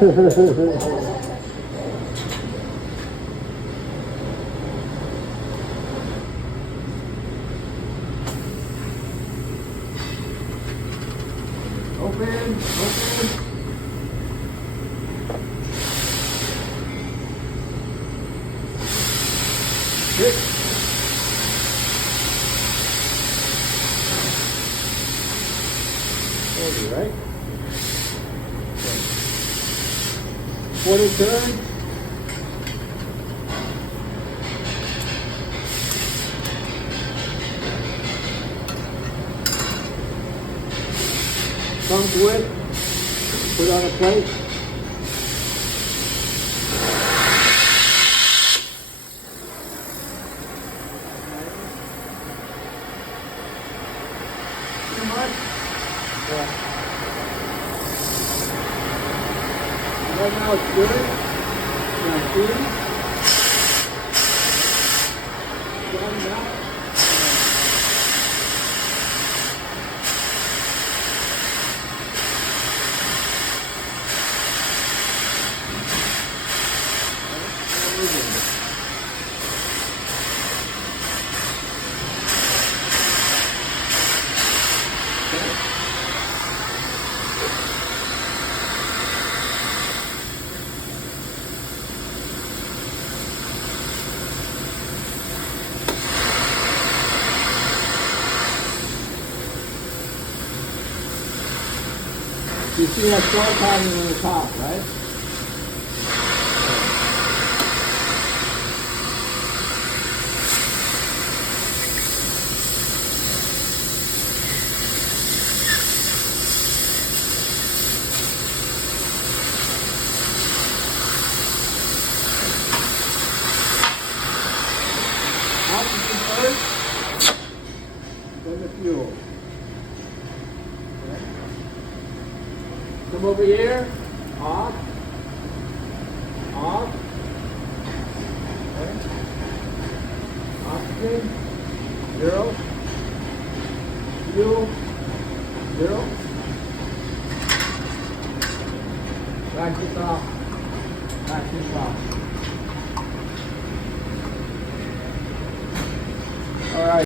Open. Hit. Right? Quarter turn. Come to it. Put on a plate. Too much? Yeah. Right now it's good. Now two. Done now. You see that short pattern on the top, right? Oxygen first, then the fuel. Okay. Come over here, off, okay. Oxygen, 0, fuel, 0. Back this off,